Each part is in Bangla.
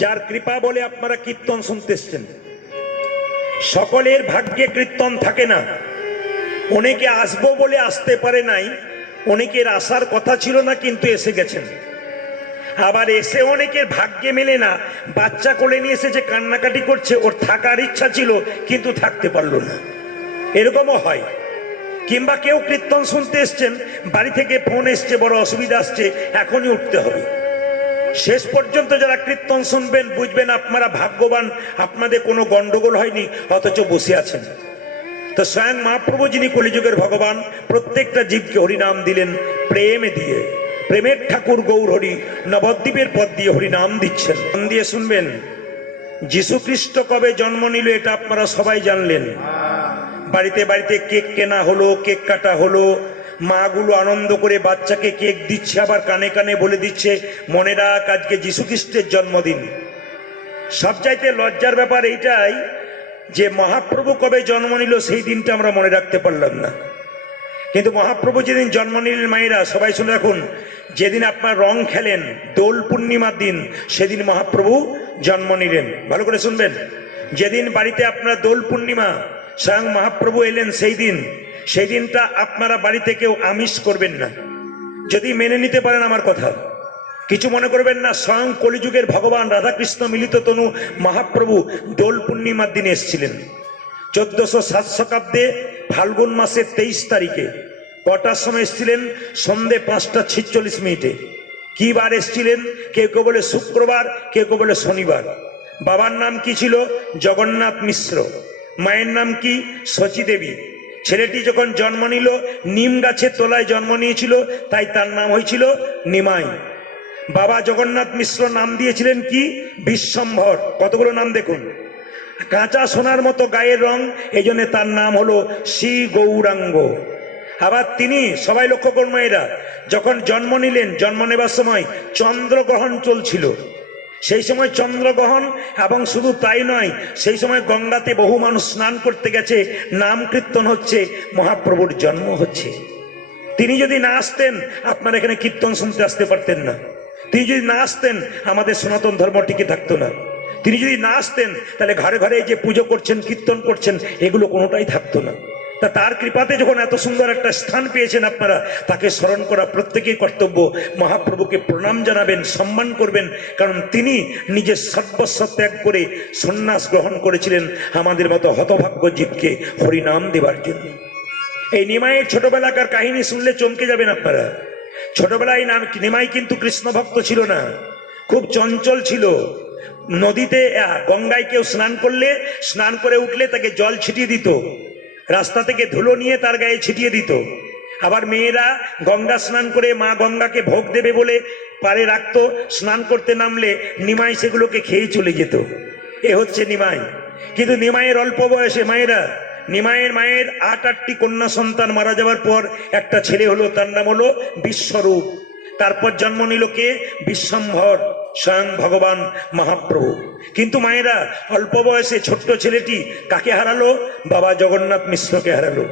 যার কৃপা বলে আপনারা কীর্তন শুনতে এসছেন। সকলের ভাগ্যে কীর্তন থাকে না। অনেকে আসবো বলে আসতে পারে নাই, অনেকের আসার কথা ছিল না কিন্তু এসে গেছেন। আবার এসে অনেকের ভাগ্যে মেলে না, বাচ্চা কোলে নিয়ে এসেছে, কান্নাকাটি করছে, ওর থাকার ইচ্ছা ছিল কিন্তু থাকতে পারলো না, এরকমও হয়। কিংবা কেউ কীর্তন শুনতে এসছেন, বাড়ি থেকে ফোন এসছে, বড় অসুবিধা আসছে, এখনই উঠতে হবে। শেষ পর্যন্ত যারা কীর্তন শুনবেন বুঝবেন আপনারা ভাগ্যবান, আপনাদের কোনো গন্ডগোল হয়নি, অথচ বসে আছেন। তো স্বয়ং মহাপ্রভু যিনি কলিযুগের ভগবান, প্রত্যেকটা জীবকে হরিনাম দিলেন প্রেমে দিয়ে। প্রেমের ঠাকুর গৌর হরি নবদ্বীপের পথ দিয়ে হরিনাম দিচ্ছেন। মন দিয়ে শুনবেন। যীশু খ্রিস্ট কবে জন্ম নিল এটা আপনারা সবাই জানলেন। বাড়িতে বাড়িতে কেক কেনা হলো, কেক কাটা হলো, মাগুলো আনন্দ করে বাচ্চাকে কেক দিচ্ছে, আবার কানে কানে বলে দিচ্ছে মনে রাখ আজকে যীশু খ্রিস্টের জন্মদিন। সবচাইতে লজ্জার ব্যাপার এইটাই যে মহাপ্রভু কবে জন্ম নিল সেই দিনটা আমরা মনে রাখতে পারলাম না। কিন্তু মহাপ্রভু যেদিন জন্ম নিলেন, মায়েরা সবাই শুনে রাখুন, যেদিন আপনার রং খেলেন দোল পূর্ণিমার দিন, সেদিন মহাপ্রভু জন্ম নিলেন। ভালো করে শুনবেন। যেদিন বাড়িতে আপনার দোল পূর্ণিমা, স্বয়ং মহাপ্রভু এলেন সেই দিনটা আপনারা বাড়িতে কেউ আমিষ করবেন না, যদি মেনে নিতে পারেন আমার কথা। কিছু মনে করবেন না, স্বয়ং কলিযুগের ভগবান রাধাকৃষ্ণ মিলিত তনু মহাপ্রভু দোল পূর্ণিমার দিনে এসেছিলেন 1407 শতাব্দে ফাল্গুন মাসের 23 তারিখে। কটার সময় এসেছিলেন? সন্ধে 5:46। কি বার এসেছিলেন? কেউ কেউ বলে শুক্রবার, কেউ কেউ বলে শনিবার। বাবার নাম কি ছিল? জগন্নাথ মিশ্র। মায়ের নাম কি? শচী দেবী। ছেলেটি যখন জন্ম নিল নিম গাছের তলায় জন্ম নিয়েছিল, তাই তার নাম হয়েছিল নিমাই। বাবা জগন্নাথ মিশ্র নাম দিয়েছিলেন কি? বিশ্বম্ভর। কতগুলো নাম দেখুন। কাঁচা সোনার মতো গায়ের রং, এই জন্য তার নাম হলো শ্রী গৌরাঙ্গ। আবার তিনি, সবাই লক্ষ্য করুন মায়েরা, যখন জন্ম নিলেন, জন্ম নেবার সময় চন্দ্রগ্রহণ চলছিল। সেই সময় চন্দ্রগ্রহণ, এবং শুধু তাই নয়, সেই সময় গঙ্গাতে বহু মানুষ স্নান করতে গেছে, নাম কীর্তন হচ্ছে, মহাপ্রভুর জন্ম হচ্ছে। তিনি যদি না আসতেন আপনারা এখানে কীর্তন শুনতে আসতে পারতেন না। তিনি যদি না আসতেন আমাদের সনাতন ধর্ম টিকে থাকতো না। তিনি যদি না আসতেন তাহলে ঘরে ঘরে যে পুজো করছেন, কীর্তন করছেন, এগুলো কোনোটাই থাকতো না। তা তার কৃপাতে যখন এত সুন্দর একটা স্থান পেয়েছেন আপনারা, তাকে স্মরণ করা প্রত্যেকেই কর্তব্য। মহাপ্রভুকে প্রণাম জানাবেন, সম্মান করবেন, কারণ তিনি নিজের সর্বস্ব ত্যাগ করে সন্ন্যাস গ্রহণ করেছিলেন আমাদের মতো হতভাগ্য জীবকে হরিনাম দেবার জন্য। এই নিমাইয়ের ছোটবেলাকার কাহিনী শুনলে চমকে যাবেন আপনারা। ছোটবেলায় নিমাই কিন্তু কৃষ্ণ ভক্ত ছিল না, খুব চঞ্চল ছিল। নদীতে গঙ্গায় কেউ স্নান করলে, স্নান করে উঠলে তাকে জল ছিটিয়ে দিত, রাস্তা থেকে ধুলো নিয়ে তার গায়ে ছিটিয়ে দিত। আবার মেয়েরা গঙ্গা স্নান করে মা গঙ্গাকে ভোগ দেবে বলে পারে রাখতো, স্নান করতে নামলে নিমাই সেগুলোকে খেয়ে চলে যেত। এ হচ্ছে নিমাই। কিন্তু নিমাইয়ের অল্প বয়সে মায়েরা, নিমাইয়ের মায়ের 8টি কন্যা সন্তান মারা যাওয়ার পর একটা ছেলে হলো, তার নাম হলো বিশ্বরূপ। তারপর জন্ম নিল কে? বিশ্বম্ভর, স্বয়ং ভগবান মহাপ্রভু। কিন্তু মায়েরা অল্প বয়সে ছোট্ট ছেলেটি কাকে হারালো? বাবা জগন্নাথ মিশ্রকে হারালো।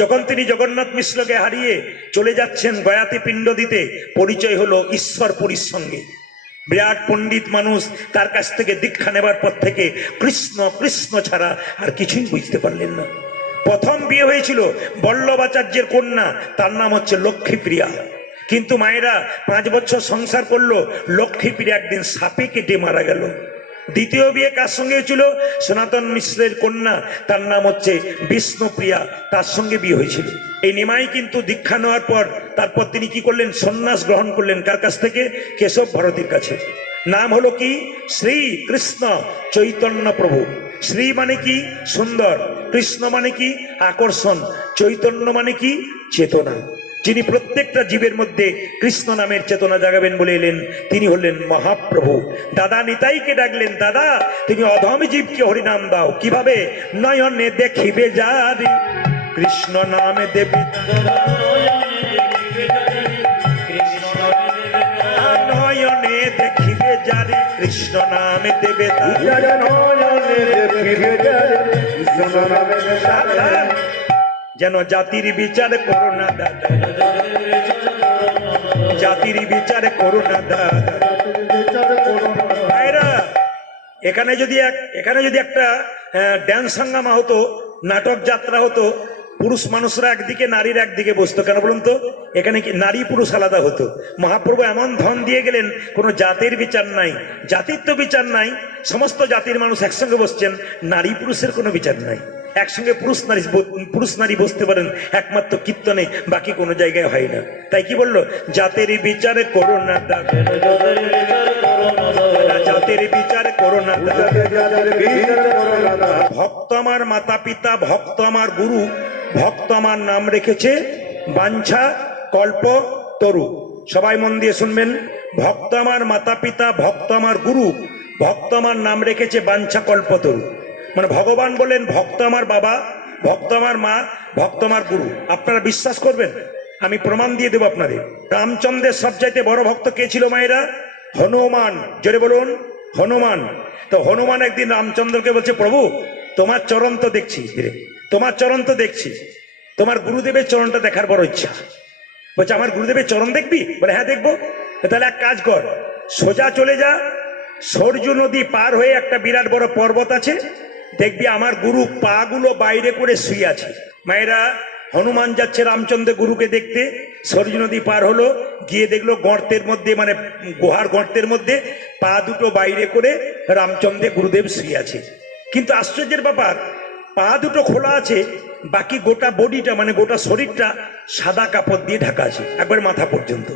যখন তিনি জগন্নাথ মিশ্রকে হারিয়ে চলে যাচ্ছেন গয়াতে পিণ্ড দিতে, পরিচয় হলো ঈশ্বরপুরীর সঙ্গে। বিরাট পণ্ডিত মানুষ, তার কাছ থেকে দীক্ষা নেবার পর থেকে কৃষ্ণ কৃষ্ণ ছাড়া আর কিছুই বুঝতে পারলেন না। প্রথম বিয়ে হয়েছিল বল্লভাচার্যের কন্যা, তার নাম হচ্ছে লক্ষ্মীপ্রিয়া। কিন্তু মায়েরা 5 বছর সংসার করলো, লক্ষ্মীপ্রিয়া একদিন সাপে কেটে মারা গেল। দ্বিতীয় বিয়ে কার সঙ্গে হয়েছিল? সনাতন মিশ্রের কন্যা, তার নাম হচ্ছে বিষ্ণুপ্রিয়া, তার সঙ্গে বিয়ে হয়েছিল। এই নিমাই কিন্তু দীক্ষা নেওয়ার পর তারপর তিনি কি করলেন? সন্ন্যাস গ্রহণ করলেন। কার কাছ থেকে? কেশব ভারতীর কাছে। নাম হলো কি? শ্রী কৃষ্ণ চৈতন্য প্রভু। শ্রী মানে কি? সুন্দর। কৃষ্ণ মানে কি? আকর্ষণ। চৈতন্য মানে কি? চেতনা। যিনি প্রত্যেকটা জীবের মধ্যে কৃষ্ণ নামের চেতনা জাগাবেন বলে এলেন, তিনি হলেন মহাপ্রভু। দাদা নিতাইকে ডাকলেন, দাদা তুমি অধম জীবকে হরিনাম দাও। কিভাবে? নয়নে দেখিবে যারে কৃষ্ণ নামে দেবে, নয়নে দেখিবে যারে কৃষ্ণ নামে দেবে, যেন জাতির বিচার করো না দাদা, জাতির বিচার করো না দাদা, এখানে যদি একটা ড্যান্স হাঙ্গামা হতো, নাটক যাত্রা হতো, পুরুষ মানুষরা একদিকে নারীরা একদিকে বসতো, কেন বলুন তো? এখানে কি নারী পুরুষ আলাদা হতো? মহাপ্রভু এমন ধন দিয়ে গেলেন, কোনো জাতির বিচার নাই, জাতির তো বিচার নাই, সমস্ত জাতির মানুষ একসঙ্গে বসছেন, নারী পুরুষের কোনো বিচার নাই, একসঙ্গে পুরুষ নারী বসতে পারেন একমাত্র কীর্তনে, বাকি কোনো জায়গায় হয় না। তাই কি বললো? জাতের বিচার করো না, জাতের বিচার করো না, ভক্ত আমার মাতা পিতা, ভক্ত আমার গুরু, ভক্ত আমার নাম রেখেছে বাঞ্ছা কল্প তরু। সবাই মন দিয়ে শুনবেন, ভক্ত আমার মাতা পিতা, ভক্ত আমার গুরু, ভক্ত আমার নাম রেখেছে বাঞ্ছা কল্প তরু। মানে ভগবান বলেন ভক্ত আমার বাবা, ভক্ত আমার মা, ভক্ত আমার গুরু। আপনারা বিশ্বাস করবেন? আমি প্রমাণ দিয়ে দেবো আপনাদের। রামচন্দ্রের সবচাইতে বড় ভক্ত কে ছিল মায়েরা? হনুমান। জোরে বলুন, হনুমান। তো হনুমান একদিন রামচন্দ্রকে বলছে, প্রভু তোমার চরণ তো দেখছি, তোমার চরণ তো দেখছি, তোমার গুরুদেবের চরণটা দেখার বড় ইচ্ছা। বলছে আমার গুরুদেবের চরণ দেখবি? বলে হ্যাঁ দেখবো। তাহলে এক কাজ কর, সোজা চলে যা, সরজু নদী পার হয়ে একটা বিরাট বড় পর্বত আছে, দেখবি আমার গুরু পা গুলো বাইরে করে শুয়ে আছে। মায়েরা, হনুমান যাচ্ছে রামচন্দ্র গুরুকে দেখতে, সরজু নদী পার হলো, গিয়ে দেখলো গর্তের মধ্যে, মানে গুহার গর্তের মধ্যে পা দুটো বাইরে করে রামচন্দ্রের গুরুদেব শুয়ে আছে। কিন্তু আশ্চর্যের ব্যাপার, পা দুটো খোলা আছে, বাকি গোটা বডিটা, মানে গোটা শরীরটা সাদা কাপড় দিয়ে ঢাকা আছে, একবার মাথা পর্যন্ত।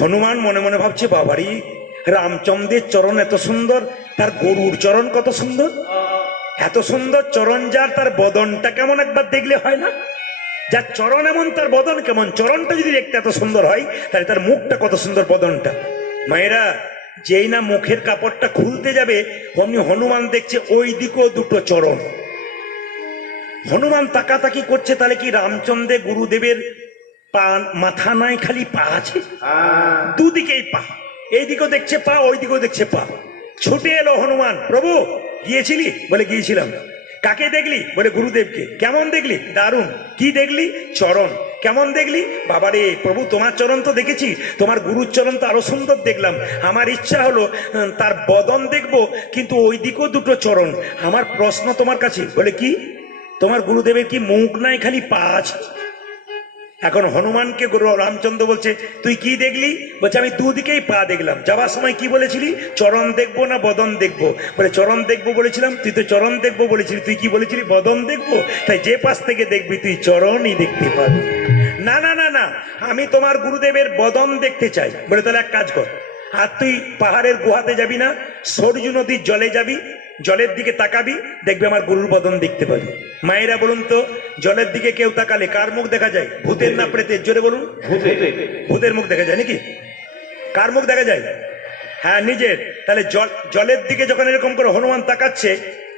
হনুমান মনে মনে ভাবছে, বাবারি, রামচন্দ্রের চরণ এত সুন্দর, তার গরুর চরণ কত সুন্দর, এত সুন্দর চরণ যার, তার বদনটা কেমন একবার দেখলে হয় না? যার চরণ এমন তার বদন কেমন? চরণটা যদি দেখতে এত সুন্দর হয়, তাহলে তার মুখটা কত সুন্দর, বদনটা। মায়েরা, যেই না মুখের কাপড়টা খুলতে যাবে, অমনি হনুমান দেখছে ওই দিকেও দুটো চরণ। হনুমান তাকাতাকি করছে, তাহলে কি রামচন্দ্রের গুরুদেবের পা, মাথা নাই, খালি পা আছে, দুদিকেই পা, এইদিকেও দেখছে পা, ওই দিকেও দেখছে পা। ছুটে এলো হনুমান, প্রভু গিয়েছিলি? বলে গিয়েছিলাম। কাকে দেখলি? বলে গুরুদেবকে। কেমন দেখলি? দারুণ। কি দেখলি? চরণ। কেমন দেখলি? বাবারে প্রভু, তোমার চরণ তো দেখেছি, তোমার গুরুর চরণ তো আরো সুন্দর দেখলাম। আমার ইচ্ছা হলো তার বদন দেখবো, কিন্তু ওই দিকেও দুটো চরণ। আমার প্রশ্ন তোমার কাছে। বলে কি? তোমার গুরুদেবের কি মুখ নাই, খালি পা আছে? এখন হনুমানকে গুরু রামচন্দ্র বলছে, তুই কি দেখলি? বলছে আমি দুদিকেই পা দেখলাম। যাওয়ার সময় কি বলেছিলি? চরণ দেখবো না বদন দেখবো? বলে চরণ দেখবো বলেছিলাম। তুই তো চরণ দেখবো বলেছিলি, তুই কি বলেছিলি? বদন দেখবো। তাই যে পাশ থেকে দেখবি তুই চরণই দেখতে পাবি। না না না না, আমি তোমার গুরুদেবের বদন দেখতে চাই। বলে তাহলে এক কাজ কর, আর তুই পাহাড়ের গুহাতে যাবি না, সরজু নদীর জলে যাবি, জলের দিকে তাকাবি, দেখবি আমার গুরুর বদন দেখতে পাবি। মায়েরা বলুন তো, জলের দিকে কেউ তাকালে কার মুখ দেখা যায়? ভূতের না প্রেতের? জোরে বলুন। ভূতের মুখ দেখা যায় নাকি? কার মুখ দেখা যায়? হ্যাঁ, নিজের। তাহলে জলের দিকে যখন এরকম করে হনুমান তাকাচ্ছে,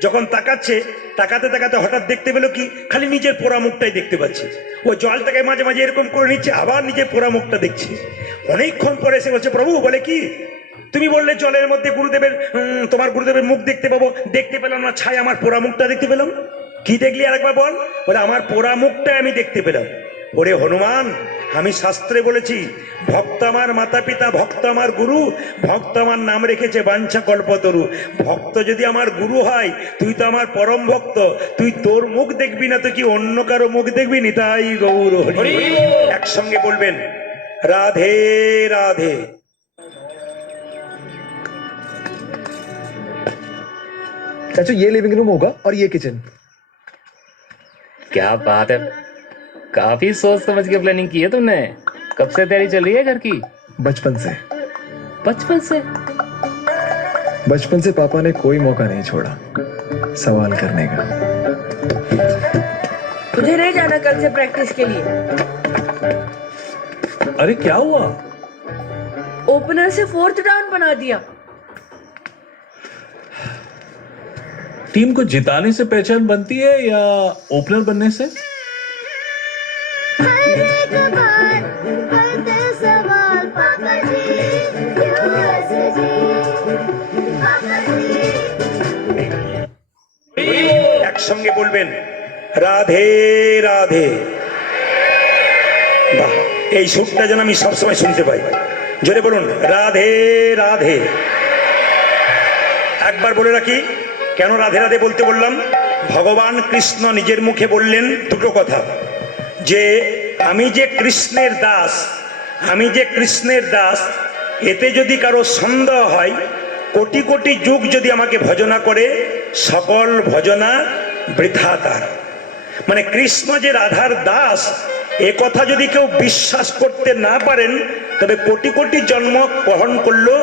যখন তাকাচ্ছে, তাকাতে তাকাতে হঠাৎ দেখতে পেলো কি? খালি নিজের পোড়া মুখটাই দেখতে পাচ্ছে। ও জলটাকে মাঝে মাঝে এরকম করে নিচ্ছে, আবার নিজের পোড়া মুখটা দেখছে। অনেকক্ষণ পরে এসে বলছে, প্রভু বলে কি? তুমি বললে জলের মধ্যে গুরুদেবের, তোমার গুরুদেবের মুখ দেখতে পাবো, দেখতে পেলাম না, ছাই আমার পোড়া মুখটা দেখতে পেলাম। কি দেখলি আরেকবার বল? বলে আমার পোড়া মুখটাই আমি দেখতে পেলাম। ওরে হনুমান, আমি শাস্ত্রে বলেছি, ভক্ত আমার মাতা পিতা, ভক্ত আমার গুরু, ভক্ত আমার নাম রেখেছে বাঞ্ছা কল্পতরু। ভক্ত যদি আমার গুরু হয়, তুই তো আমার পরম ভক্ত, তুই তোর মুখ দেখবি না তো কি অন্য কারো মুখ দেখবি? নিতাই গৌর হরি। একসঙ্গে বলবেন, রাধে রাধে। चाचू ये लिविंग रूम होगा और ये किचन। क्या बात है, काफी सोच समझ के प्लानिंग की है तुमने। कब से तैयारी चल रही है घर की? बचपन से। बचपन से? बचपन से पापा ने कोई मौका नहीं छोड़ा सवाल करने का। मुझे नहीं जाना कल से प्रैक्टिस के लिए। अरे क्या हुआ? ओपनर से 4th डाउन बना दिया। टीम को जिताने से पहचान बनती है या ओपनर बनने से? একসঙ্গে বলবেন, রাধে রাধে। বাহ, এই সুরটা যেন আমি সবসময় শুনতে পাই। জোরে বলুন, রাধে রাধে। একবার একবার বলে রাখি কেন রাধে রাধে বলতে বললাম। ভগবান কৃষ্ণ নিজের মুখে বললেন দুটো কথা, যে আমি যে কৃষ্ণের দাস, আমি যে কৃষ্ণের দাস, এতে যদি কারো সন্দেহ হয়, কোটি কোটি যুগ যদি আমাকে ভজনা করে, সকল ভজনা বৃথা তার। মানে কৃষ্ণ যে রাধার দাস এ কথা যদি কেউ বিশ্বাস করতে না পারেন, তবে কোটি কোটি জন্ম গ্রহণ করলেও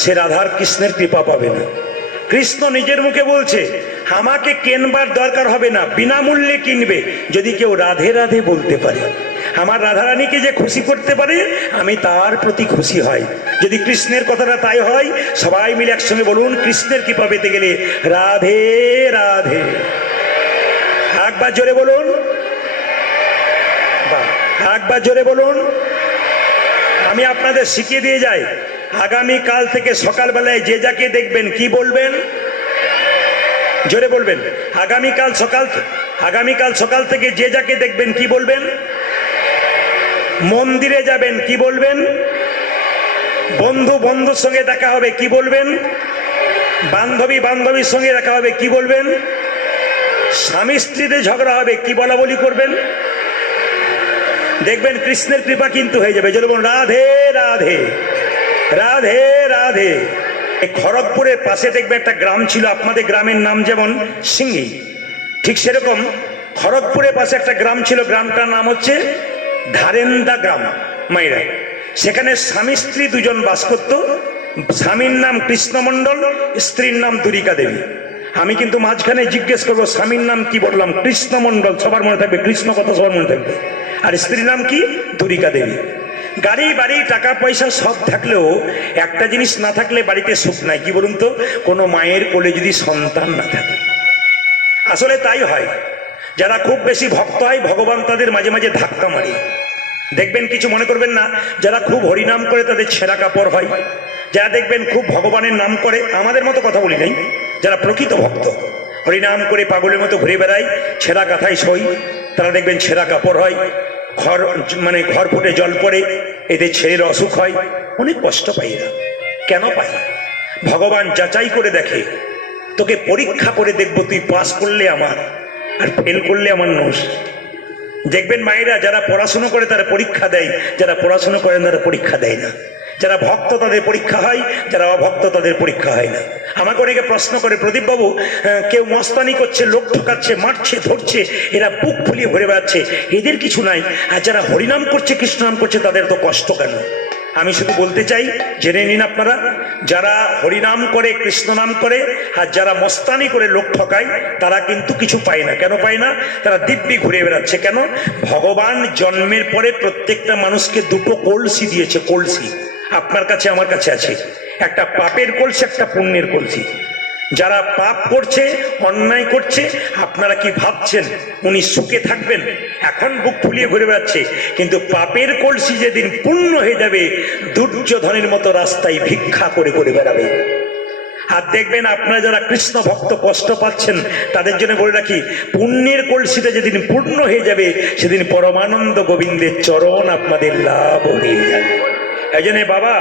সে রাধার কৃষ্ণের কৃপা পাবে না। কৃষ্ণ নিজের মুখে বলছে আমাকে কেনবার দরকার হবে না, বিনামূল্যে কিনবে যদি কেউ রাধে রাধে বলতে পারে। আমার রাধারানীকে যে খুশি করতে পারে আমি তার প্রতি খুশি হয়। যদি কৃষ্ণের কথাটা তাই হয়, সবাই মিলে একসঙ্গে বলুন, কৃষ্ণের কৃপা পেতে গেলে রাধে রাধে। একবার জোরে বলুন, একবার জোরে বলুন। আমি আপনাদের শিখিয়ে দিয়ে যাই, আগামী কাল থেকে সকালবেলায় যে যাকে দেখবেন কি বলবেন, জোরে বলবেন। আগামীকাল সকাল থেকে যে যাকে দেখবেন কি বলবেন, মন্দিরে যাবেন কি বলবেন, বন্ধুর সঙ্গে দেখা হবে কি বলবেন, বান্ধবীর সঙ্গে দেখা হবে কি বলবেন, স্বামী স্ত্রীতে ঝগড়া হবে কি বলা বলি করবেন। দেখবেন কৃষ্ণের কৃপা কিন্তু হয়ে যাবে। জোরে বলুন রাধে রাধে, রাধে রাধে। এই খড়গপুরের পাশে দেখবে একটা গ্রাম ছিল, আপনাদের গ্রামের নাম যেমন সিঙ্গি, ঠিক সেরকম খড়গপুরের পাশে একটা গ্রাম ছিল, গ্রামটার নাম হচ্ছে ধারেন্দা গ্রাম মাইরা। সেখানে স্বামী স্ত্রী দুজন বাস করত। স্বামীর নাম কৃষ্ণমণ্ডল, স্ত্রীর নাম দুরিকা দেবী। আমি কিন্তু মাঝখানে জিজ্ঞেস করবো স্বামীর নাম কি, বললাম কৃষ্ণমণ্ডল, সবার মনে থাকবে, কৃষ্ণ কথা সবার মনে থাকবে, আর স্ত্রীর নাম কি, দুরিকা দেবী। গাড়ি বাড়ি টাকা পয়সা সব থাকলেও একটা জিনিস না থাকলে বাড়িতে সুখ নাই, কি বলুন তো, কোনো মায়ের কোলে যদি সন্তান না থাকে। আসলে তাই হয়, যারা খুব বেশি ভক্ত হয় ভগবান তাদের মাঝে মাঝে ধাক্কা মারে। দেখবেন, কিছু মনে করবেন না, যারা খুব হরিনাম করে তাদের ছেঁড়া কাপড় হয়, যারা দেখবেন খুব ভগবানের নাম করে, আমাদের মতো কথা বলি নাই, যারা প্রকৃত ভক্ত হরিনাম করে পাগলের মতো ঘুরে বেড়ায়, ছেঁড়া কাঁথায় সই, তারা দেখবেন ছেঁড়া কাপড় হয়, ঘর ফুটে জল পড়ে, এদের ছেলের অসুখ হয়, অনেক কষ্ট পাই এরা। কেন পাই? ভগবান যাচাই করে দেখে, তোকে পরীক্ষা করে দেখবো, তুই পাস করলে আমার, আর ফেল করলে আমার নোস। দেখবেন মায়েরা যারা পড়াশোনা করে তারা পরীক্ষা দেয়, যারা পড়াশোনা করেন তারা পরীক্ষা দেয় না। যারা ভক্ত তাদের পরীক্ষা হয়, যারা অভক্ত তাদের পরীক্ষা হয় না। আমাকে অনেকে প্রশ্ন করে, প্রদীপ বাবু, কেউ মস্তানি করছে, লোক ঠকাচ্ছে, মারছে, ধরছে, এরা বুক ফুলিয়ে ঘুরে বেড়াচ্ছে, এদের কিছু নাই, আর যারা হরিনাম করছে, কৃষ্ণ নাম করছে, তাদের তো কষ্ট কেন? আমি শুধু বলতে চাই, জেনে নিন আপনারা, যারা হরিনাম করে, কৃষ্ণ নাম করে, আর যারা মস্তানি করে লোক ঠকায়, তারা কিন্তু কিছু পায় না। কেন পায় না? তারা দিব্যি ঘুরে বেড়াচ্ছে। কেন? ভগবান জন্মের পরে প্রত্যেকটা মানুষকে দুটো কলসি দিয়েছে, কলসি। আপনার কাছে আমার কাছে আছে, একটা পাপের কলসি, একটা পুণ্যের কলসি। যারা পাপ করছে, অন্যায় করছে, আপনারা কি ভাবছেন উনি সুখে থাকবেন? এখন বুক ফুলিয়ে ঘুরে বেড়াচ্ছে, কিন্তু পাপের কলসি যেদিন পূর্ণ হয়ে যাবে, দুর্যোধনের মতো রাস্তায় ভিক্ষা করে করে বেড়াবে। আর দেখবেন আপনারা যারা কৃষ্ণ ভক্ত কষ্ট পাচ্ছেন, তাদের জন্য বলে রাখি, পুণ্যের কলসিটা যেদিন পূর্ণ হয়ে যাবে, সেদিন পরমানন্দ গোবিন্দের চরণ আপনাদের লাভ হয়ে যাবে। এই জন্য বাবা,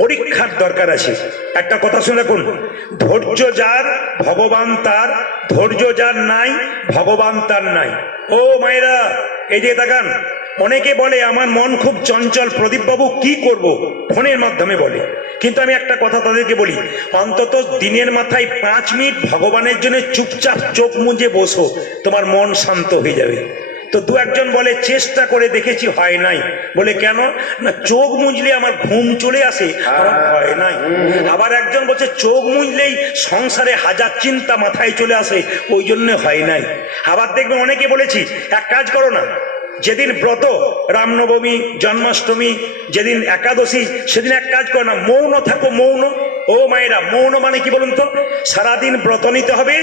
পরীক্ষার দরকার আছে। একটা কথা শুনে রাখুন, ধৈর্য যার ভগবান তার, ধৈর্য যার নাই ভগবান তার নাই। ও মায়েরা, এই যে তাকান, অনেকে বলে আমার মন খুব চঞ্চল, প্রদীপ বাবু কি করব, ফোনের মাধ্যমে বলে। কিন্তু আমি একটা কথা তাদেরকে বলি, অন্তত দিনের মাথায় 5 মিনিট ভগবানের জন্য চুপচাপ চোখ মুজে বসো, তোমার মন শান্ত হয়ে যাবে। তো দু একজন বলে চেষ্টা করে দেখেছি, হয় নাই। বলে কেন? না, চোখ মুজলে আমার ঘুম চলে আসে, আমার হয় নাই। আবার একজন বলছে চোখ মুজলেই সংসারে হাজার চিন্তা মাথায় চলে আসে, ওই জন্য হয় নাই। আবার দেখবেন অনেকে বলেছি, এক কাজ করো না, যেদিন ব্রত, রামনবমী, জন্মাষ্টমী, যেদিন একাদশী, সেদিন এক কাজ করো না, মৌন থাকো, মৌন। ও মায়েরা, মৌন মানে কি বলুন তো? সারাদিন ব্রত নিতে হবে,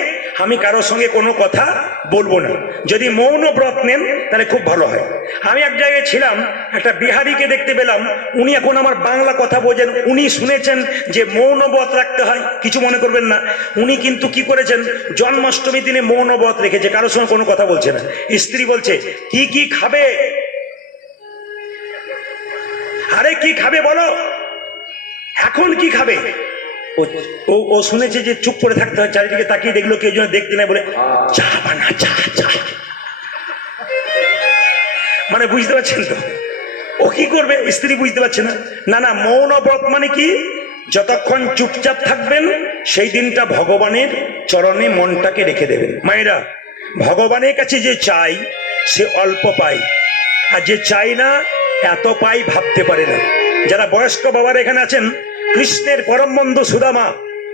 আমি কারোর সঙ্গে কোনো কথা বলবো না। যদি মৌন ব্রত নেন তাহলে খুব ভালো হয়। আমি এক জায়গায় ছিলাম, একটা বিহারিকে দেখতে পেলাম, উনি এখন আমার বাংলা কথা বোঝেন, উনি শুনেছেন যে মৌন ব্রত রাখতে হয়, কিছু মনে করবেন না। উনি কিন্তু কি করেছেন, জন্মাষ্টমী দিনে মৌন ব্রত রেখেছে, কারোর সঙ্গে কোনো কথা বলছে না। স্ত্রী বলছে কি কি খাবে? আরে কি খাবে বলো, এখন কি খাবে? ও ও ও শুনেছে যে চুপ করে থাকতে হয়, চারিদিকে তাকিয়ে দেখলো কেউ যেন দেখতে নাই বলে চা বানা চা চা। মানে বুঝতে পারছেন তো ও কি করবে, স্ত্রী বুঝতে পারছে না। না না, মৌন ব্রত মানে কি, যতক্ষণ চুপচাপ থাকবেন সেই দিনটা ভগবানের চরণে মনটাকে রেখে দেবেন। মায়েরা, ভগবানের কাছে যে চাই সে অল্প পায়, আর যে চাই না এত পাই ভাবতে পারে না। যারা বয়স্ক বাবার এখানে আছেন, কৃষ্ণের পরম বন্ধু সুদামা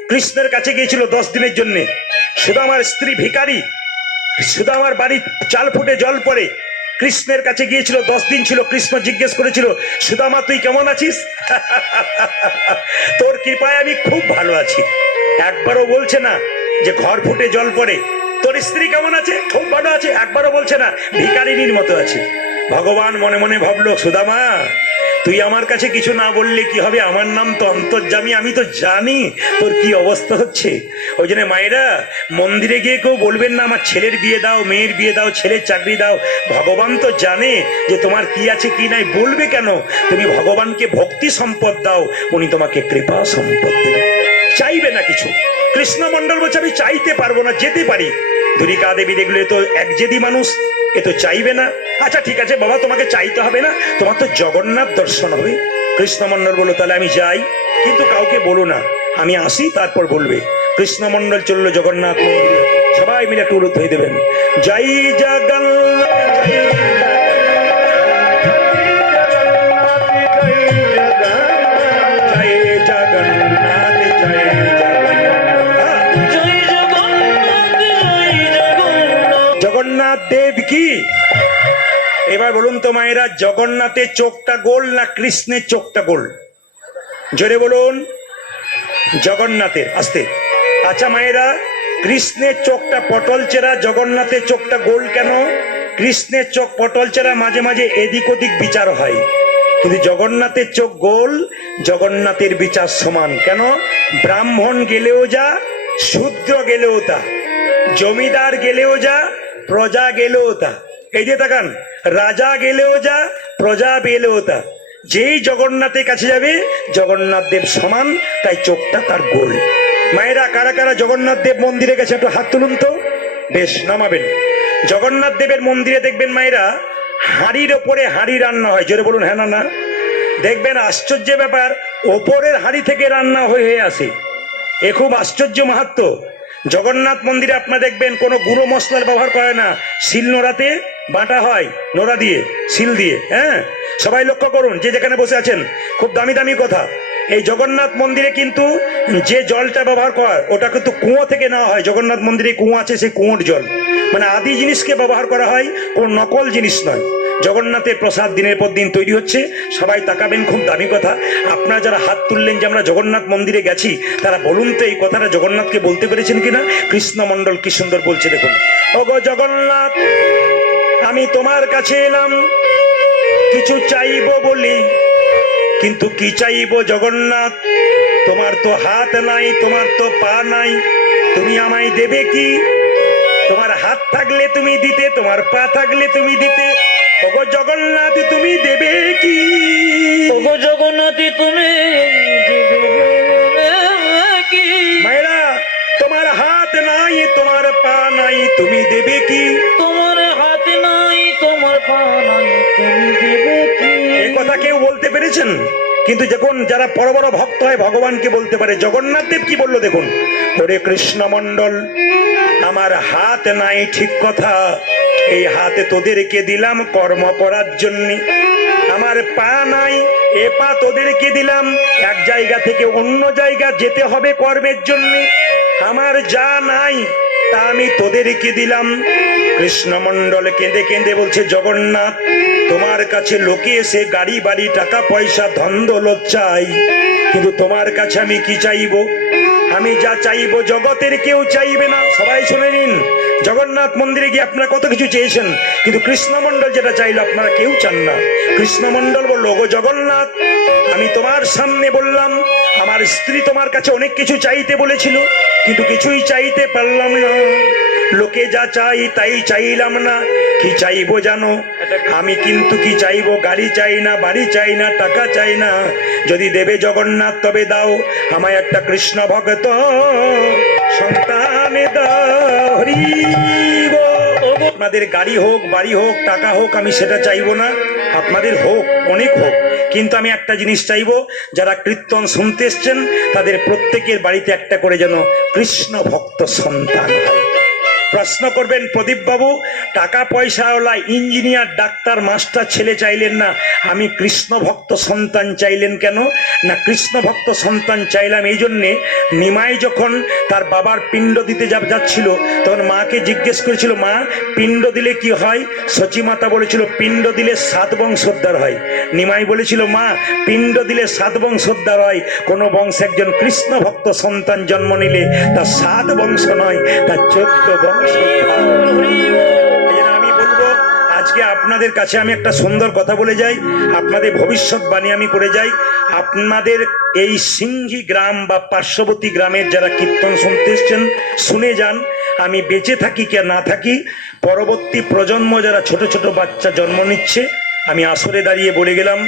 কৃষ্ণের কাছে গিয়েছিল 10 দিনের জন্য। সুদামার স্ত্রী ভিখারি, সুদামার বাড়ির চাল ফুটে জল পড়ে, কৃষ্ণের কাছে গিয়েছিল, 10 দিন ছিল। কৃষ্ণ জিজ্ঞেস করেছিল, সুদামা তুই কেমন আছিস? তোর কৃপায় আমি খুব ভালো আছি। একবারও বলছে না যে ঘর ফুটে জল পড়ে। তোর স্ত্রী কেমন আছে? খুব ভালো আছে। একবারও বলছে না ভিখারিনীর মতো আছে। ভগবান মনে মনে ভাবলো, সুদামা তুই আমার কাছে কিছু না বললে কি হবে, আমার নাম তো অন্তর্যামী, আমি তো জানি তোর কি অবস্থা হচ্ছে। ওই জন্য মায়েরা, মন্দিরে গিয়ে কেউ বলবেন না আমার ছেলের বিয়ে দাও, মেয়ের বিয়ে দাও, ছেলের চাকরি দাও। ভগবান তো জানে যে তোমার কি আছে কি নাই। বলবে কেন? তুমি ভগবানকে ভক্তি সম্পদ দাও, উনি তোমাকে কৃপা সম্পদ দেবে। চাইবে না কিছু। কৃষ্ণ মন্ডল বলছে আমি চাইতে পারবো না, যেতে পারি। দুরিকা দেবী দেখলো এ তো একজেদি মানুষ, এ তো চাইবে না। আচ্ছা ঠিক আছে বাবা, তোমাকে চাইতে হবে না, তোমার তো জগন্নাথ দর্শন হবে। কৃষ্ণমন্ডল বললো তাহলে আমি যাই, কিন্তু কাউকে বলো না, আমি আসি তারপর বলবে। কৃষ্ণমন্ডল চললো জগন্নাথ মন্দিরে। সবাই মিলে একটু উলুধ্বনি দেবেন, জয় জগন্নাথ জয় জগন্নাথ দেব কি। এবার বলুন তো মায়েরা, জগন্নাথের চোখটা গোল না কৃষ্ণের চোখটা গোল? জোরে বলুন। জগন্নাথের, আস্তে। আচ্ছা মায়েরা, কৃষ্ণের চোখটা পটল চেরা, জগন্নাথের চোখটা গোল কেন? কৃষ্ণের চোখ পটল চেরা, মাঝে মাঝে এদিক ওদিক বিচার হয়, কিন্তু জগন্নাথের চোখ গোল, জগন্নাথের বিচার সমান। কেন? ব্রাহ্মণ গেলেও যা, শূদ্র গেলেও তা, জমিদার গেলেও যা, প্রজা গেলেও তা। এই যে তাকান, রাজা গেলেও যা, প্রজা গেলেও তা। যেই জগন্নাথের কাছে যাবে জগন্নাথ দেব সমান, তাই চোখটা তার গোল। মায়েরা, কারা কারা জগন্নাথ দেব মন্দিরে গেছে একটু হাত তুলুন তো। বেশ, নামাবেন। জগন্নাথ দেবের মন্দিরে দেখবেন মায়েরা, হাঁড়ির ওপরে হাঁড়ি রান্না হয়। জোরে বলুন হ্যাঁ না না। দেখবেন আশ্চর্য ব্যাপার, ওপরের হাঁড়ি থেকে রান্না হয়ে আসে। এ খুব আশ্চর্য মাহাত্ম্য। জগন্নাথ মন্দিরে আপনারা দেখবেন কোনো গুঁড়ো মশলার ব্যবহার করে না, শিল নোড়াতে বাটা হয়, নোড়া দিয়ে, শিল দিয়ে। হ্যাঁ, সবাই লক্ষ্য করুন, যে যেখানে বসে আছেন। খুব দামি দামি কথা। এই জগন্নাথ মন্দিরে কিন্তু যে জলটা ব্যবহার করা ওটা কিন্তু কুয়ো থেকে নেওয়া হয়। জগন্নাথ মন্দিরে কুয়ো আছে, সেই কুয়োর জল, মানে আদি জিনিসকে ব্যবহার করা হয়, কোন নকল জিনিস নয়। জগন্নাথের প্রসাদ দিনের পর দিন তৈরি হচ্ছে। সবাই তাকাবেন, খুব দামি কথা। আপনারা যারা হাত তুললেন যে আমরা জগন্নাথ মন্দিরে গেছি, তারা বলুন তো এই কথাটা জগন্নাথকে বলতে পেরেছেন কিনা? কৃষ্ণমন্ডল কি সুন্দর বলছে দেখুন। ওগো জগন্নাথ, আমি তোমার কাছে এলাম কিছু চাইবো বলি, কিন্তু কি চাইবো জগন্নাথ? তোমার তো হাত নাই, তোমার তো পা নাই, তুমি আমায় দেবে কি? তোমার হাত থাকলে তুমি দিতে, তোমার পা থাকলে তুমি দিতে। ওগো জগন্নাথ, তুমি দেবে কি? ওগো জগন্নাথ তুমি কি? মায়েরা, তোমার হাত নাই, তোমার পা নাই, তুমি দেবে কি? তোমার হাত নাই, তোমার পা নাই, তুমি দেবে কি? এই কথা কেউ বলতে পেরেছেন? কিন্তু যখন যারা বড় বড় ভক্ত হয় ভগবানকে বলতে পারে। জগন্নাথ দেব কি বললো দেখুন, ওরে কৃষ্ণমন্ডল, আমার হাত নাই ঠিক কথা, এই হাতে তোদেরকে দিলাম কর্ম করার জন্য। আমার পা নাই, এ পা তোদেরকে দিলাম এক জায়গা থেকে অন্য জায়গা যেতে হবে কর্মের জন্য। আমার যা নাই তা আমি তোদেরকে দিলাম। কৃষ্ণমন্ডল কেঁদে কেঁদে বলছে, জগন্নাথ, তোমার কাছে লোকে এসে গাড়ি বাড়ি টাকা পয়সা ধন দৌলত চাই, কিন্তু তোমার কাছে আমি কি চাইবো? আমি যা চাইবো জগতের কেউ চাইবে না। সবাই শুনে নিন, জগন্নাথ মন্দিরে গিয়ে আপনারা কত কিছু চেয়েছেন, কিন্তু কৃষ্ণমন্ডল যেটা চাইলো আপনারা কেউ চান না। কৃষ্ণমন্ডল বলল, ওগো জগন্নাথ, আমি তোমার সামনে বললাম আমার স্ত্রী তোমার কাছে অনেক কিছু চাইতে বলেছিল, কিন্তু কিছুই চাইতে পারলাম না। লোকে যা চাই তাই চাইলাম না, কি চাইবো জানো? আমি কিন্তু কি চাইবো? গাড়ি চাই না, বাড়ি চাই না, টাকা চাই না। যদি দেবে জগন্নাথ তবে দাও আমায় একটা কৃষ্ণ ভক্ত সন্তান দাও। হরি বল। আপনাদের গাড়ি হোক, বাড়ি হোক, টাকা হোক, আমি সেটা চাইবো না। আপনাদের হোক, অনেক হোক, কিন্তু আমি একটা জিনিস চাইবো, যারা কীর্তন শুনতে এসছেন তাদের প্রত্যেকের বাড়িতে একটা করে যেন কৃষ্ণ ভক্ত সন্তান হয়। প্রশ্ন করবেন, প্রদীপ বাবু টাকা পয়সাওয়ালা ইঞ্জিনিয়ার, ডাক্তার, মাস্টার ছেলে চাইলেন না, আমি কৃষ্ণ ভক্ত সন্তান চাইলেন কেন? না, কৃষ্ণ ভক্ত সন্তান চাইলাম এই জন্যে, নিমাই যখন তার বাবার পিণ্ড দিতে যাচ্ছিল তখন মাকে জিজ্ঞেস করেছিল, মা পিণ্ড দিলে কি হয়? সচী মাতা বলেছিল পিণ্ড দিলে 7 বংশোদ্ধার হয়। নিমাই বলেছিল, মা পিণ্ড দিলে 7 বংশোদ্ধার হয়, কোনো বংশে একজন কৃষ্ণ ভক্ত সন্তান জন্ম নিলে তার 7 বংশ নয়, তার 14 বংশ। আমি বলবো আজকে আপনাদের কাছে আমি একটা সুন্দর কথা বলে যাই, আপনাদের ভবিষ্যৎবাণী আমি করে যাই। আপনাদের এই সিংহি গ্রাম বা পার্শ্ববর্তী গ্রামের যারা কীর্তন শুনতে এসছেন, শুনে যান। আমি বেঁচে থাকি কি না থাকি, পরবর্তী প্রজন্ম যারা ছোট ছোট বাচ্চা জন্ম নিচ্ছে, আমি আসরে দাঁড়িয়ে বলে গেলাম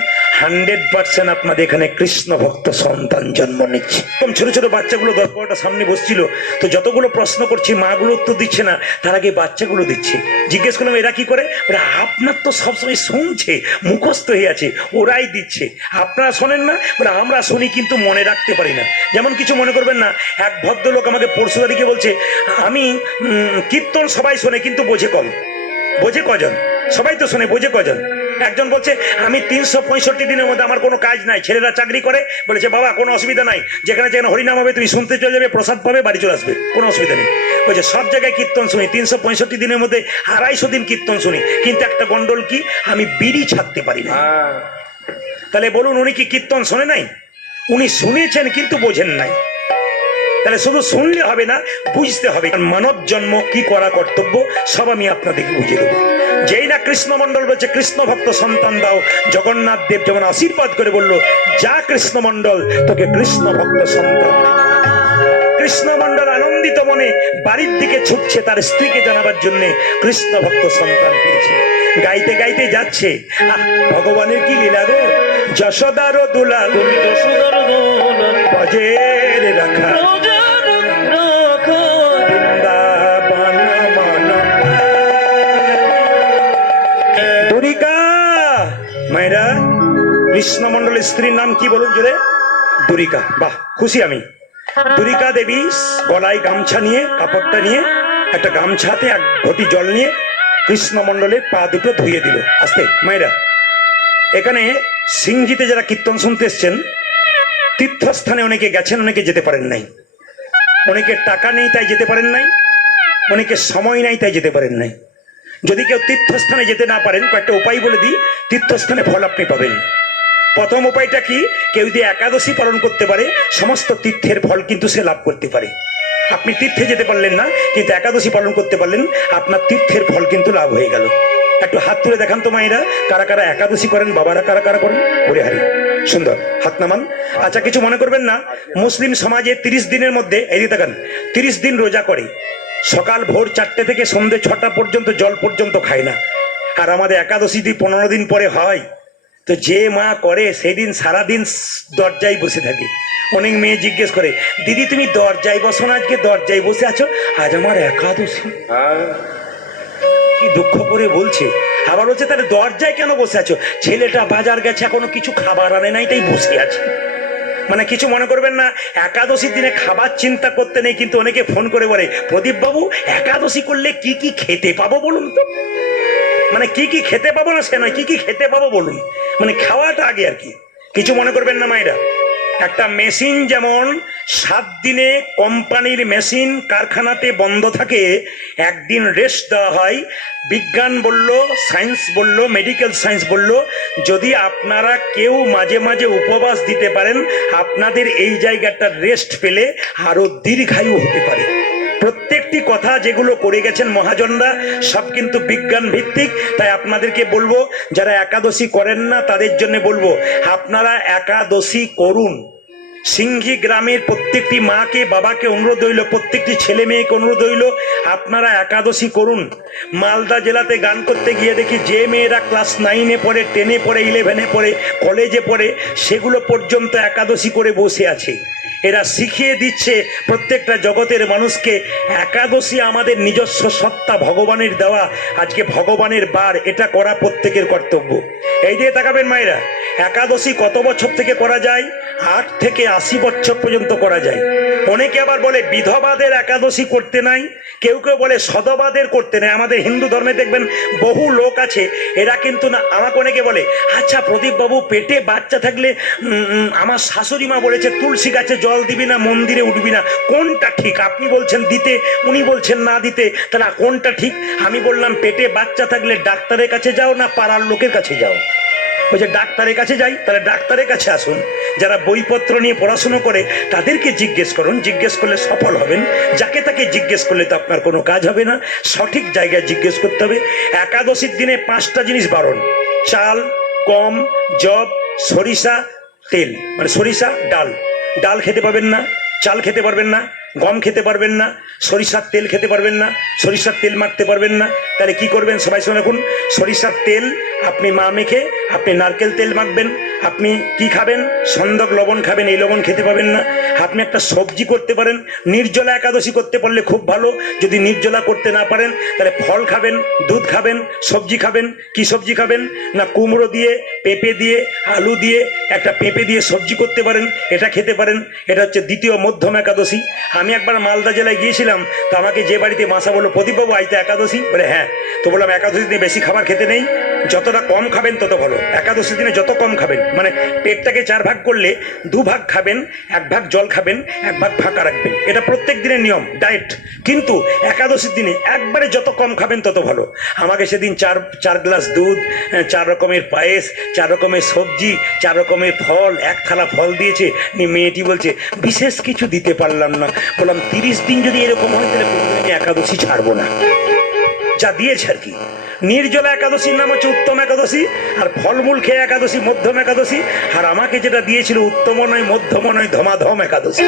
100% আপনাদের এখানে কৃষ্ণ ভক্ত সন্তান জন্ম নিচ্ছে। এরকম ছোট ছোট বাচ্চাগুলো 10-12টা সামনে বসছিল, তো যতগুলো প্রশ্ন করছি মাগুলো উত্তর দিচ্ছে না, তার আগে বাচ্চাগুলো দিচ্ছে। জিজ্ঞেস করলাম এরা কি করে? ওরা আপনার তো সবসময় শুনছে, মুখস্থ হয়ে আছে, ওরাই দিচ্ছে, আপনারা শোনেন না? বলে আমরা শুনি কিন্তু মনে রাখতে পারি না। যেমন কিছু মনে করবেন না, এক ভদ্রলোক আমাকে পরশু তারিখে বলছে, আমি কীর্তন সবাই শোনে কিন্তু বোঝে কম। বোঝে কজন? সবাই তো শোনে, বোঝে কজন? একজন বলছে আমি 365 দিনের মধ্যে আমার কোনো কাজ নাই, ছেলেরা চাকরি করে, বলেছে বাবা কোনো অসুবিধা নাই, যেখানে যেখানে হরিনাম হবে তুমি শুনতে চলে যাবে, প্রসাদ পাবে, বাড়ি চলে আসবে, কোনো অসুবিধা নেই। বলছে সব জায়গায় কীর্তন শুনি, 365 দিনের মধ্যে 250 দিন কীর্তন শুনি, কিন্তু একটা গন্ডল কি, আমি বিড়ি ছাড়তে পারি না। তাহলে বলুন উনি কি কীর্তন শোনে নাই? উনি শুনেছেন কিন্তু বোঝেন নাই। তাহলে শুধু শুনলে হবে না, বুঝতে হবে। মানব জন্ম কি করা কর্তব্য সব আমি আপনাদেরকে বুঝিয়ে দেবো। যেই না কৃষ্ণমণ্ডল বলছে কৃষ্ণ ভক্ত সন্তান দাও, জগন্নাথ দেব যেমন আশীর্বাদ করে বলল, যা কৃষ্ণমণ্ডল তোকে কৃষ্ণ ভক্ত সন্তান। কৃষ্ণমণ্ডল আনন্দিত মনে বাড়ির দিকে ছুটছে তার স্ত্রীকে জানাবার জন্য কৃষ্ণ ভক্ত সন্তান পেয়েছে। গাইতে গাইতে যাচ্ছে, ভগবানের কি লীলা গো, যশোদার দুলাল বজের রাখা মায়েরা। কৃষ্ণমণ্ডলের স্ত্রীর নাম কি বলুন জোরে? দুরিকা। বাহ, খুশি আমি। দুরিকা দেবী গলায় গামছা নিয়ে, কাপড়টা নিয়ে, একটা গামছাতে 1 ঘটি জল নিয়ে কৃষ্ণমণ্ডলের পা দুটো ধুয়ে দিল। আস্তে মায়েরা, এখানে সিংজিতে যারা কীর্তন শুনতে এসছেন, তীর্থস্থানে অনেকে গেছেন, অনেকে যেতে পারেন নাই, অনেকে টাকা নেই তাই যেতে পারেন নাই, অনেকে সময় নাই তাই যেতে পারেন নাই। যদি কেউ তীর্থস্থানে যেতে না পারেন, কয়েকটা উপায় বলে দিই, তীর্থস্থানে ফল আপনি পাবেন। প্রথম উপায়টা কি, কেউ যদি একাদশী পালন করতে পারে সমস্ত তীর্থের ফল কিন্তু সে লাভ করতে পারে। আপনি তীর্থে যেতে পারলেন না কিন্তু একাদশী পালন করতে পারলেন, আপনার তীর্থের ফল কিন্তু লাভ হয়ে গেল। একটু হাত তুলে দেখান তো মায়েরা, কারা কারা একাদশী করেন, বাবারা কারা কারা করেন? ওরে হারি, সুন্দর, হাত নামান। আচ্ছা কিছু মনে করবেন না, মুসলিম সমাজে 30 দিনের মধ্যে, এই দেখান, 30 দিন রোজা করে, সকাল ভোর 4টে থেকে সন্ধ্যে 6টা পর্যন্ত জল পর্যন্ত খায় না। আর আমাদের একাদশী 15 দিন পরে হয়, তো যে মা করে সেদিন সারাদিন দরজায় বসে থাকে। অনেক মেয়ে জিজ্ঞেস করে, দিদি তুমি দরজায় বসো না, আজকে দরজায় বসে আছো, আজ আমার একাদশী। কি দুঃখ করে বলছে। আবার বলছে তাহলে দরজায় কেন বসে আছো? ছেলেটা বাজার গেছে, এখনো কিছু খাবার আনে নাই তাই বসে আছে। মানে কিছু মনে করবেন না, একাদশীর দিনে খাবার চিন্তা করতে নেই, কিন্তু অনেকে ফোন করে বলে, প্রদীপ বাবু একাদশী করলে কি কি খেতে পাবো বলুন তো। মানে কি কি খেতে পাবো না সে নয়, কি কি খেতে পাবো বলুন, মানে খাওয়াটা আগে আর কি। কিছু মনে করবেন না মায়েরা, একটা মেশিন যেমন 7 দিনে কোম্পানির মেশিন কারখানাতে বন্ধ থাকে, একদিন রেস্ট দেওয়া হয়। বিজ্ঞান বলল, সায়েন্স বলল, মেডিকেল সায়েন্স বলল, যদি আপনারা কেউ মাঝে মাঝে উপবাস দিতে পারেন, আপনাদের এই জায়গাটা রেস্ট পেলে আরো দীর্ঘায়ু হতে পারে। প্রত্যেকটি কথা যেগুলো করে গেছেন মহাজনরা সব কিন্তু বিজ্ঞান ভিত্তিক। তাই আপনাদেরকে বলবো, যারা একাদশী করেন না তাদের জন্য বলবো, আপনারা একাদশী করুন, সিংঘি গ্রামের প্রত্যেকটি মাকে বাবাকে অনুরোধ হইল, প্রত্যেকটি ছেলে মেয়েকে অনুরোধ হইল, আপনারা একাদশী করুন। মালদা জেলাতে গান করতে গিয়ে দেখি যে মেয়েরা ক্লাস 9-এ পড়ে, 10-এ পড়ে, 11-এ পড়ে, কলেজে পড়ে, সেগুলো পর্যন্ত একাদশী করে বসে আছে। এরা শিখিয়ে দিচ্ছে প্রত্যেকটা জগতের মানুষকে একাদশী আমাদের নিজস্ব সত্তা, ভগবানের দেওয়া, আজকে ভগবানের বার, এটা করা প্রত্যেকের কর্তব্য। এই দিয়ে তাকাবেন মায়েরা, একাদশী কত বছর থেকে করা যায়? 8 থেকে 80 বছর পর্যন্ত করা যায়। অনেকে আবার বলে বিধবাদের একাদশী করতে নাই, কেউ কেউ বলে সদবাদের করতে নাই। আমাদের হিন্দু ধর্মে দেখবেন বহু লোক আছে, এরা কিন্তু না, আমাকে অনেকে বলে, আচ্ছা প্রদীপ বাবু, পেটে বাচ্চা থাকলে আমার শাশুড়ি মা বলেছে তুলসী গাছে জল দিবি না, মন্দিরে উঠবি না, কোনটা ঠিক? আপনি বলছেন দিতে, উনি বলছেন না দিতে, তাহলে কোনটা ঠিক? আমি বললাম পেটে বাচ্চা থাকলে ডাক্তারের কাছে যাও না পাড়ার লোকের কাছে যাও? বলছে ডাক্তারের কাছে যাই। তাহলে ডাক্তারের কাছে আসুন, যারা বইপত্র নিয়ে পড়াশুনো করে তাদেরকে জিজ্ঞেস করুন, জিজ্ঞেস করলে সফল হবেন। যাকে তাকে জিজ্ঞেস করলে তো আপনার কোনো কাজ হবে না, সঠিক জায়গায় জিজ্ঞেস করতে হবে। একাদশীর দিনে 5টা জিনিস বারণ: চাল, গম, জব, সরিষা তেল, মানে সরিষা ডাল। ডাল খেতে পারবেন না, চাল খেতে পারবেন না, গম খেতে পারবেন না, সরিষার তেল খেতে পারবেন না, সরিষার তেল মাখতে পারবেন না। তাহলে কি করবেন সবাই শুনে রাখুন, সরিষার তেল আপনি মা মেখে আপনি নারকেল তেল মাখবেন। আপনি কি খাবেন? সন্দক লবণ খাবেন, এই লবণ খেতে পাবেন না। আপনি একটা সবজি করতে পারেন, নির্জলা একাদশী করতে পারলে খুব ভালো। যদি নির্জলা করতে না পারেন তাহলে ফল খাবেন, দুধ খাবেন, সবজি খাবেন। কি সবজি খাবেন? না কুমড়ো দিয়ে, পেঁপে দিয়ে, আলু দিয়ে, একটা পেঁপে দিয়ে সবজি করতে পারেন, এটা খেতে পারেন। এটা হচ্ছে দ্বিতীয় মধ্যম একাদশী। আমি একবার মালদা জেলায় গিয়েছিলাম, তো আমাকে যে বাড়িতে মাসা বললো, প্রদীপবাবু আইতে একাদশী? বলে হ্যাঁ। তো বললাম একাদশী দিনে বেশি খাবার খেতে নেই, যতটা কম খাবেন তত ভালো। একাদশী দিনে যত কম খাবেন, মানে পেটটাকে 4 ভাগ করলে 2 ভাগ খাবেন, 1 ভাগ জল খাবেন, 1 ভাগ ফাঁকা রাখবেন। এটা প্রত্যেক দিনের নিয়ম, ডায়েট। কিন্তু একাদশীর দিনে একবারে যত কম খাবেন তত ভালো। আমাকে সেদিন 4 গ্লাস দুধ, 4 রকমের পায়েস, 4 রকমের সবজি, 4 রকমের ফল, 1 থালা ফল দিয়েছে। মেয়েটি বলছে বিশেষ কিছু দিতে পারলাম না। বললাম 30 দিন যদি এরকম হয় তাহলে কোনোদিন আমি একাদশী ছাড়বো না। যা দিয়েছে আর কি। নির্জলা একাদশীর নাম হচ্ছে উত্তম একাদশী, আর ফলমূল খেয়ে একাদশী মধ্যম একাদশী। আর আমাকে যেটা দিয়েছিল উত্তম নয়, মধ্যম নয়, ধমাধম একাদশী।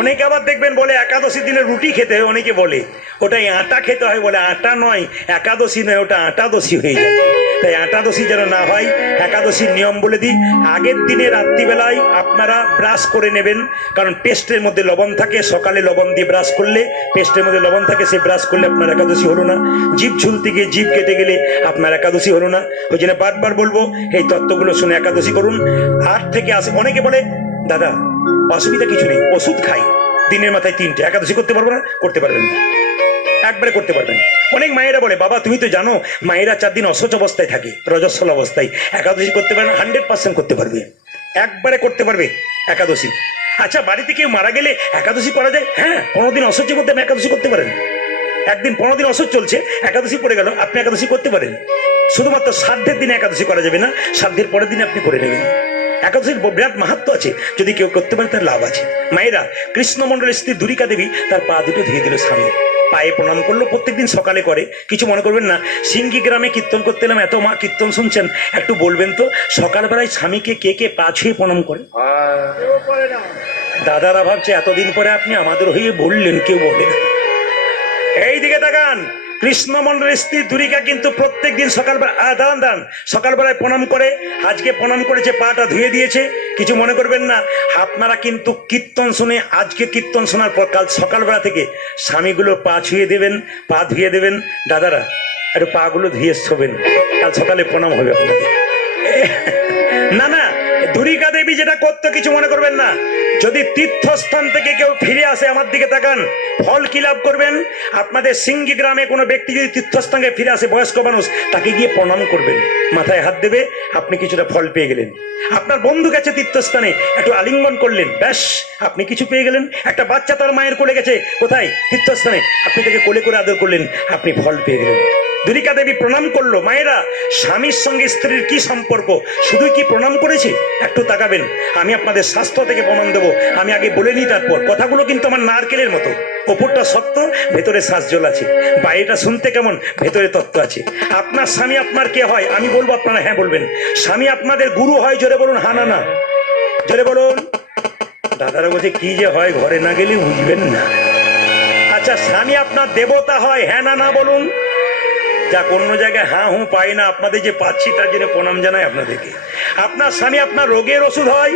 অনেকে আবার দেখবেন বলে একাদশীর দিনে রুটি খেতে হয়, অনেকে বলে ওটাই আটা খেতে হয়, বলে আটা নয়, একাদশী নয়, ওটা আটাদশী হয়ে যায়। তাই আটাদশী যেন না হয়, একাদশীর নিয়ম বলে দিই। আগের দিনে রাত্রিবেলায় আপনারা ব্রাশ করে নেবেন, কারণ পেস্টের মধ্যে লবণ থাকে। সকালে লবণ দিয়ে ব্রাশ করলে পেস্টের মধ্যে লবণ থাকে, সে ব্রাশ করলে আপনার একাদশী হলো না। জিভ ঝুলতে গিয়ে জিভ কেটে গেলে আপনার একাদশী হলো না। ওই জন্য বারবার বলবো এই তত্ত্বগুলো শুনে একাদশী করুন। 8 থেকে 80। অনেকে বলে দাদা অসুবিধা কিছু নেই, ওষুধ খাই, দিনের মাথায় 3টে, একাদশী করতে পারবো না? করতে পারবেন না, একবারে করতে পারবেন। অনেক মায়েরা বলে বাবা তুমি তো জানো মায়েরা 4 দিন অসহ্য অবস্থায় থাকে, রজস্বল অবস্থায়, একাদশী করতে পারে না? 100% করতে পারবে, একবারে করতে পারবে একাদশী। আচ্ছা বাড়িতে কেউ মারা গেলে একাদশী করা যায়? হ্যাঁ, 15 দিন অসহ্যের মধ্যে আপনি একাদশী করতে পারেন। একদিন 15 দিন অসহ্য চলছে, একাদশী পড়ে গেল, আপনি একাদশী করতে পারেন। শুধুমাত্র শ্রাদ্ধের দিনে একাদশী করা যাবে না, শ্রাদ্ধের পরের দিনে আপনি করে নেবেন। একাদশীর বিরাট মাহাত্ম্য আছে, যদি কেউ করতে পারে তার লাভ আছে। মায়েরা, কৃষ্ণমণ্ডলের স্ত্রী দুরিকা দেবী তার পা দুটো ধুয়ে দিল স্বামী, পায়ে প্রণাম করলো। প্রত্যেকদিন সকালে করে, কিছু মনে করবেন না। সিঙ্গি গ্রামে কীর্তন করতে এলাম, এত মা কীর্তন শুনছেন, একটু বলবেন তো সকালবেলায় স্বামীকে কে কে পা ছুঁয়ে প্রণাম করে? দাদারা ভাবছে এতদিন পরে আপনি আমাদের হয়ে বললেন, কেউ বলে না। এই দিকে তাকান, কৃষ্ণমণ্ডলের স্ত্রী দুরিকা কিন্তু প্রত্যেক দিন সকালবেলা দাঁড়ান সকালবেলায় প্রণাম করে। আজকে প্রণাম করেছে, পাটা ধুয়ে দিয়েছে। কিছু মনে করবেন না, আপনারা কিন্তু কীর্তন শুনে, আজকে কীর্তন শোনার পর কাল সকালবেলা থেকে স্বামীগুলো পা ছুঁয়ে দেবেন, পা ধুয়ে দেবেন। দাদারা একটু পাগুলো ধুয়ে শোবেন, কাল সকালে প্রণাম হবে আপনাদের। না না, দুরিকা দেবী যেটা করতো কিছু মনে করবেন না। যদি তীর্থস্থান থেকে কেউ ফিরে আসে, আমার দিকে তাকান, ফল কি লাভ করবেন? আপনাদের সিঙ্গি গ্রামে কোনো ব্যক্তি যদি তীর্থস্থানে ফিরে আসে, বয়স্ক মানুষ, তাকে গিয়ে প্রণাম করবেন, মাথায় হাত দেবে, আপনি কিছুটা ফল পেয়ে গেলেন। আপনার বন্ধু গেছে তীর্থস্থানে, একটু আলিঙ্গন করলেন, ব্যাস আপনি কিছু পেয়ে গেলেন। একটা বাচ্চা তার মায়ের কোলে গেছে, কোথায়? তীর্থস্থানে, আপনি তাকে কোলে করে আদর করলেন, আপনি ফল পেয়ে গেলেন। দুরিকা দেবী প্রণাম করলো। মায়েরা, স্বামীর সঙ্গে স্ত্রীর কি সম্পর্ক? শুধুই কি প্রণাম করেছে? একটু তাকাবেন, আমি আপনাদের শাস্ত্র থেকে প্রমাণ দেবো। আমি আগে বলে নিই, তারপর কথাগুলো কিন্তু আমার নারকেলের মতো, ওপরটা শক্ত, ভেতরে শ্বাসজল আছে। বাইরেটা শুনতে কেমন, ভেতরে তত্ত্ব আছে। আপনার স্বামী আপনার কে হয়? আমি বলবো, আপনারা হ্যাঁ বলবেন। স্বামী আপনাদের গুরু হয়? জোরে বলুন হা না না, জোরে বলুন। দাদারা বলছে কি যে হয় ঘরে না গেলে বুঝবেন না। আচ্ছা, স্বামী আপনার দেবতা হয়, হ্যাঁ না না বলুন। যা অন্য জায়গায় হ্যাঁ হুঁ পাই না, আপনাদের যে পাচ্ছি তার জন্য প্রণাম জানাই আপনাদেরকে। আপনার স্বামী আপনার রোগের ওষুধ হয়,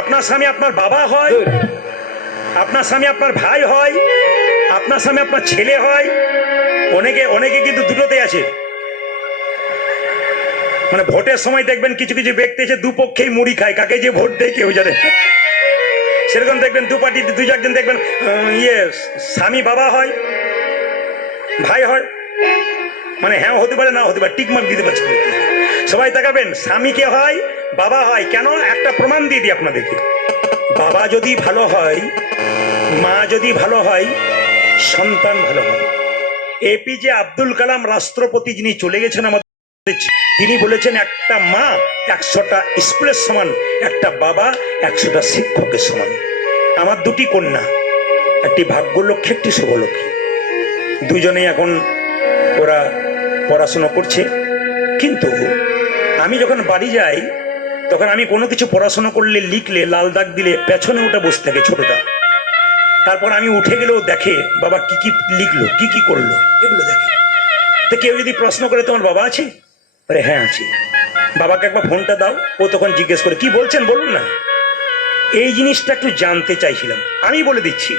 আপনার স্বামী আপনার বাবা হয়, আপনার স্বামী আপনার ভাই হয়, আপনার স্বামী আপনার ছেলে হয়। অনেকে অনেকে কিন্তু দুটোতে আছে। মানে ভোটের সময় দেখবেন কিছু কিছু ব্যক্তি আছে দুপক্ষেই মুড়ি খায়, কাকে যে ভোট দেয় কেউ জানে। সেরকম দেখবেন দু পার্টি দু চারজন দেখবেন স্বামী বাবা হয়, ভাই হয়। মানে হ্যাঁ হতে পারে না হতে পারে, টিকমার্ক দিতে পারছে। সবাই তাকাবেন, স্বামীকে হয় বাবা হয়। কেন? একটা প্রমাণ দিয়ে দিই আপনাদেরকে। বাবা যদি ভালো হয়, মা যদি ভালো হয়, সন্তান ভালো হয়। এপিজে আব্দুল কালাম রাষ্ট্রপতি যিনি চলে গেছেন আমাদের, তিনি বলেছেন একটা মা 100টা স্কুলের সমান, একটা বাবা 100টা শিক্ষকের সমান। আমার দুটি কন্যা, একটি ভাগ্যলক্ষ্মী একটি শুভলক্ষ্মী। দুজনেই এখন ওরা পড়াশোনা করছে। কিন্তু আমি যখন বাড়ি যাই তখন আমি কোনো কিছু পড়াশোনা করলে, লিখলে, লাল দাগ দিলে পেছনে ওটা বসে থাকে ছোটটা। তারপর আমি উঠে গেলেও দেখে বাবা কি কি লিখলো, কি কি করলো, এগুলো দেখে। তো কেউ যদি প্রশ্ন করে তোমার বাবা আছে, আরে হ্যাঁ আছে। বাবাকে একবার ফোনটা দাও। ও তখন জিজ্ঞেস করে কি বলছেন বলুন না। এই জিনিসটা একটু জানতে চাইছিলাম, আমি বলে দিচ্ছি।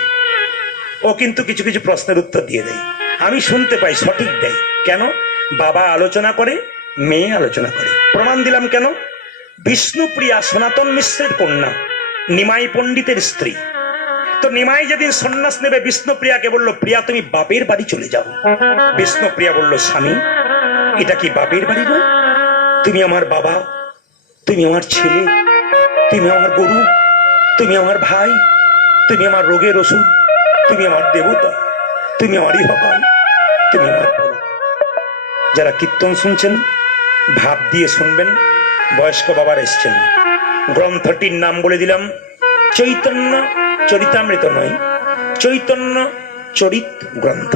ও কিন্তু কিছু কিছু প্রশ্নের উত্তর দিয়ে দেয়, আমি শুনতে পাই, সঠিক দেয়। কেন? বাবা আলোচনা করে, মেয়ে আলোচনা করে। প্রমাণ দিলাম কেন? বিষ্ণুপ্রিয়া সনাতন মিশ্রের কন্যা, নিমাই পণ্ডিতের স্ত্রী। তো নিমাই যেদিন সন্ন্যাস নেবে বিষ্ণুপ্রিয়াকে বলল, প্রিয়া তুমি বাপের বাড়ি চলে যাও। বিষ্ণুপ্রিয়া বলল, স্বামী এটা কি বাপের বাড়ি নয়? তুমি আমার বাবা, তুমি আমার ছেলে, তুমি আমার গরু, তুমি আমার ভাই, তুমি আমার রোগের ওষুধ, তুমি আমার দেবতা, তুমি আমারই ভগবান, তুমি আমার প্রভু। যারা কীর্তন শুনছেন ভাব দিয়ে শুনবেন। বয়স্ক বাবার এসছেন। গ্রন্থটির নাম বলে দিলাম, চৈতন্য চরিতামৃত নয়, চৈতন্য চরিত গ্রন্থ।